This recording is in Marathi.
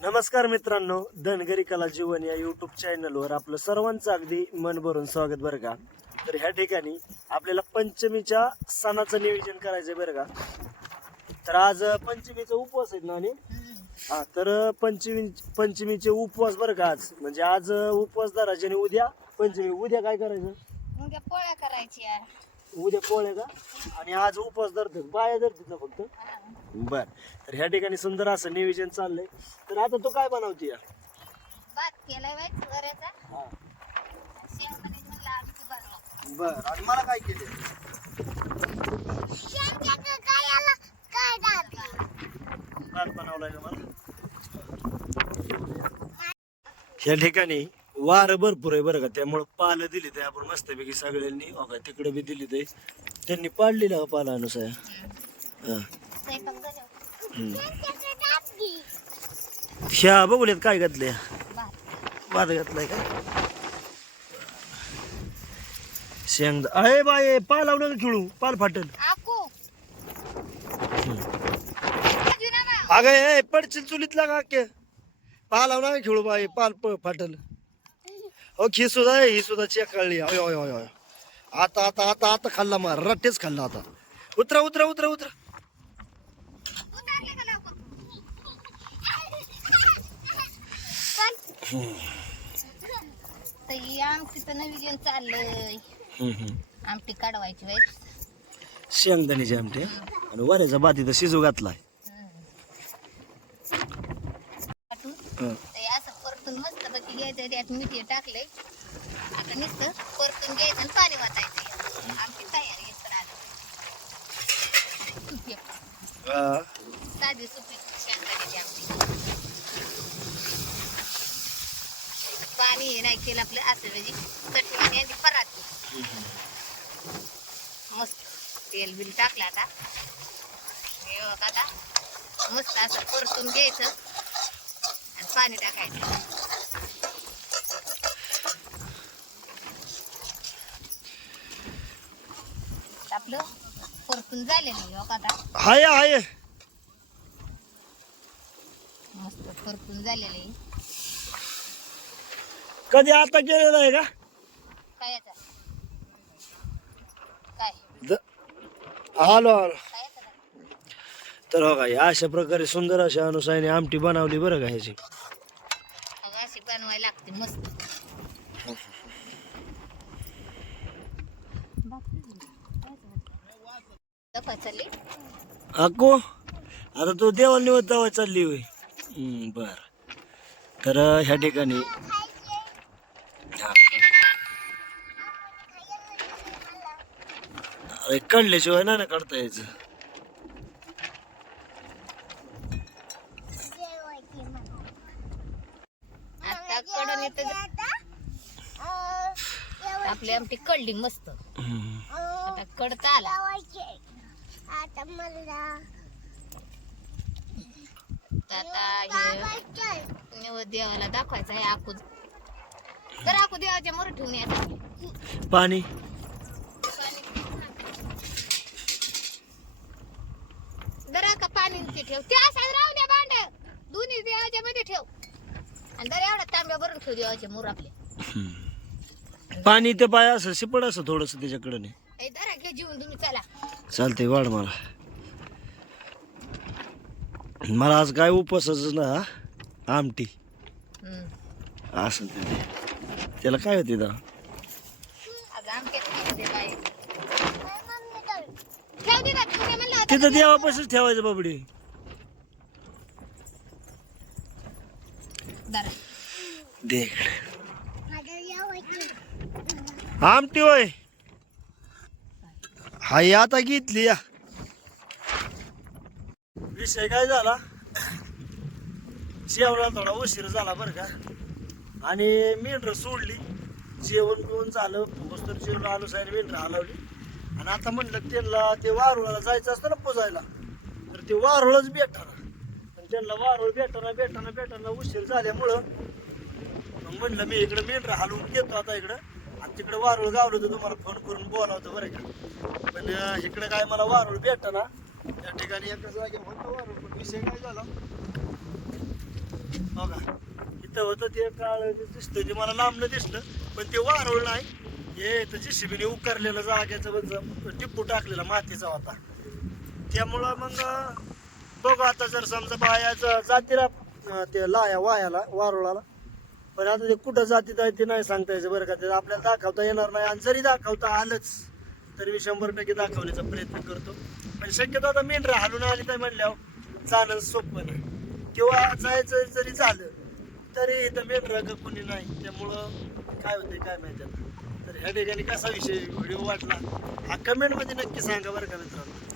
नमस्कार मित्रांनो, धनगरी कला जीवन या यूट्यूब चॅनलवर आपलं सर्वांचं अगदी मन भरून स्वागत बरं का. तर ह्या ठिकाणी आपल्याला पंचमीच्या सणाचं नियोजन करायचंय बरं का. तर आज पंचमीचा उपवास आहेत ना आणि हा तर पंचमीचे उपवास बरं का. आज म्हणजे आज उपवास धरायचे आणि उद्या पंचमी. उद्या काय करायचं? उद्या पोळ्या करायच्या. उद्या पोळ्या का आणि आज उपवास धरतात बाया धरतात ना फक्त. बर, तर ह्या ठिकाणी सुंदर असं नियोजन चाललंय. तर आता तू काय बनवते? भात केलाय बाई वऱ्याचा. हा शेंगदाण्याची म्हणलं आमटी बनव. बर, आणि मला काय केले? भात बनवलाय का मला? ह्या ठिकाणी वार भरपूर आहे बरं का, त्यामुळे पालं दिली ते आपण मस्तपैकी सगळ्यांनी. तिकडे बी दिली ते त्यांनी पाडलेलं पालानुसार. हा स्वयंपाक झाल्यावर ह्या बघूलेत काय घातले? भात. भात घातलाय का? शेंगदा अरे बाय, पाल लावलं खेळू, पाल फाटल. आकू अगं ए पडशील चुलीतला का के? पाल लावला खेळू बाय, पाल फाटल. हो ही सुद्धा चेक कळली. अय अय अय अय, आता आता आता आता खाल्ला मार, रट्टेच खाल्ला आता. उतरा उतरा उतरा उतरा. उतारले का लवकर? तर ही आमटीचं नियोजन चाललंय. आमटी काढवायची बाई. शेंगदाण्याची आमटे आणि वऱ्याचा भात इथं शिजू घातलाय. काटून ते असं परतून मस्त पैकी घ्यायचं. त्यात मीठ टाकलंय. आता नुसतं परतून घ्यायचं आणि पाणी वाचायचं. आमटी तयार येत आलं. साधी सुपी शेंगदाण्याची आमटी. पाणी हे नाही केलं आपलं असं म्हणजे चटणी आणि पराठी. मस्त तेल बिल टाकलं आता. हे बघ आता मस्त असं परतून घ्यायचं आणि पाणी टाकायचं. आपलं परतून झालेलं बघ आता. हाय हाय, मस्त परतून झालेलं आहे. कधी आता केलेलं आहे का? काय याचा काय आलो आलो. काय याचा तर हो का, अशा प्रकारे सुंदर अशा अनुसायाने आमटी बनवली बरं का ह्याची. अगं अशी बनवायला लागते मस्त. दफा चालली. अक्को आता तू देवाला निवत जावा चालली होय. बर, तर ह्या ठिकाणी अरे काढल्याशिवाय ना काढता यायचं. आता कडण येत आपली आमटी कळली मस्त. आता कडता आला. आता हे निवद देवाला दाखवायचं आहे. आकू तर आकू देवाच्या मोर ठेवून यायचं. पाणी दरा का पाणी ते ठेव. ते असं राहू द्या भांड. दोन्ही देवाच्या मध्ये ठेव आणि दर एवढा तांब्या भरून ठेव देवाचे मोर आपले. पाणी ते पाय असं शिपड असं थोडस त्याच्याकडे नाही. ए दरा घे जीवन तुम्ही चला. चालतंय, वाढ मला. मला आज काय उपवासच ना आमटी असं त्याला काय होते दा. आज आमटे खायचे बाई. ठेव दे ना तुम्ही म्हणलं होतं तिथं देवापाशीच ठेवायचं बाबडी. दरा. दे इकडे आमटी होय. हाय आता घेतली या. विषय काय झाला, जेवणाला थोडा उशीर झाला बरं का. आणि मेंढर सोडली. जेवण बिवण झालं, मस्त जेवण आलो साईड मेंढर हलवली. आणि आता म्हणलं त्यांना ते वारुळाला जायचं असतं ना पुजायला, तर ते वारुळच भेटणार. पण त्यांना वारुळ भेटाना उशीर झाल्यामुळं मग म्हणलं मी इकडं मेंढर हलवून घेतो आता इकडं. आणि तिकडे वारुळ गावलं तर तुम्हाला फोन करून बोलावतं बरं का. पण इकडे काय मला वारुळ भेटना. त्या ठिकाणी एका जागेवर होतं वारुळ, पण विषय काय झाला बघा इथं होतं ते काळ दिसतं ते मला लांबनं दिसलं, पण ते वारुळ नाही, हे तर JCB ने उकारलेलं जाग्याचं टिप्पू टाकलेला मातीचा होता. त्यामुळं मग बघू आता जर समजा बायाचं जातीला ते लाया वायाला वारुळाला, पण आता ते कुठं जातीत आहे ते नाही सांगता यायचं बरं का. ते आपल्याला दाखवता येणार नाही, आणि जरी दाखवता आलंच तर मी 100% दाखवण्याचा प्रयत्न करतो. पण शक्यतो आता मेंढरं हालून आली तर म्हणल्यावर जाणं सोपं नाही, किंवा जायचं जरी झालं तरी इथं मेंढरं का कोणी नाही. त्यामुळं काय होते काय माहिती आता. तर ह्या ठिकाणी कसा विषय व्हिडिओ वाटला हा कमेंटमध्ये नक्की सांगा बरं का मित्रांनो.